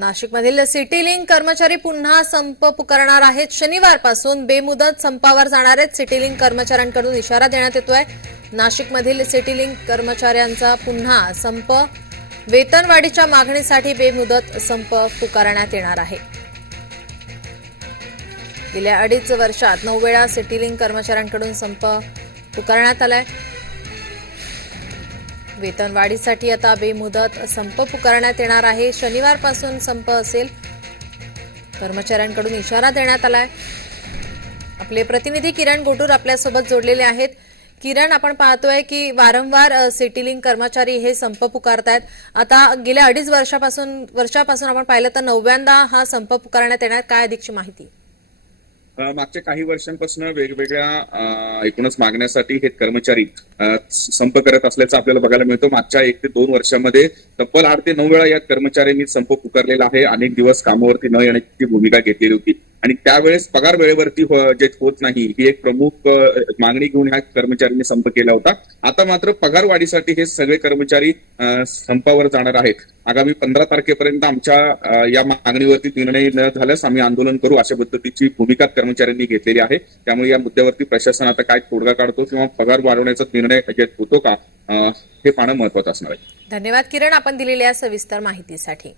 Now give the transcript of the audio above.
नाशिकमधील city link कर्मचारी पुन्हा संप पुकारणार आहेत. शनिवारपासून बेमुदत संपावर जाणार आहेत. सिटी लिंक कर्मचाऱ्यांकडून इशारा देण्यात येतोय. नाशिकमधील सिटी लिंक कर्मचाऱ्यांचा पुन्हा संप. वेतनवाढीच्या मागणीसाठी बेमुदत संप पुकारण्यात येणार आहे. गेल्या अडीच वर्षात नऊ वेळा सिटी लिंक कर्मचाऱ्यांकडून संप पुकारण्यात आलाय. वेतनवाढीसाठी आता बेमुदत संप पुकारण्यात येणार आहे. शनिवारपासून संप असेल. कर्मचाऱ्यांकडून इशारा देण्यात आलाय. आपले प्रतिनिधी किरण गोटूर आपल्यासोबत जोडलेले आहेत. किरण आपण पाहतोय की वारंवार सिटीलिंग कर्मचारी हे संप पुकारतायत. आता गेल्या अडीच वर्षापासून वर्षापासून आपण पाहिलं तर नव्यांदा हा संप पुकारण्यात येणार. काय अधिकची माहिती? मागच्या काही वर्षांपासून वेगवेगळ्या एकूणच मागण्यासाठी हे कर्मचारी संप करत असल्याचं आपल्याला बघायला मिळतो. मागच्या एक ते दोन वर्षामध्ये तब्बल आठ ते नऊ वेळा या कर्मचाऱ्यांनी संप पुकारलेला आहे. अनेक दिवस कामावरती न येण्याची भूमिका घेतलेली होती. आणि त्यावेळेस पगार वेळेवरती हो, जे होत नाही ही एक प्रमुख मागणी घेऊन ह्या कर्मचाऱ्यांनी संप केला होता. आता मात्र पगार वाढीसाठी हे सगळे कर्मचारी संपावर जाणार आहेत. आगामी पंधरा तारखेपर्यंत आमच्या या मागणीवरती निर्णय न झाल्यास आम्ही आंदोलन करू अशा पद्धतीची भूमिका कर्मचाऱ्यांनी घेतलेली आहे. त्यामुळे या मुद्द्यावरती प्रशासन आता काय तोडगा काढतो किंवा पगार वाढवण्याचा निर्णय होतो का हे पाहणं महत्वाचं असणार आहे. धन्यवाद किरण आपण दिलेल्या सविस्तर माहितीसाठी.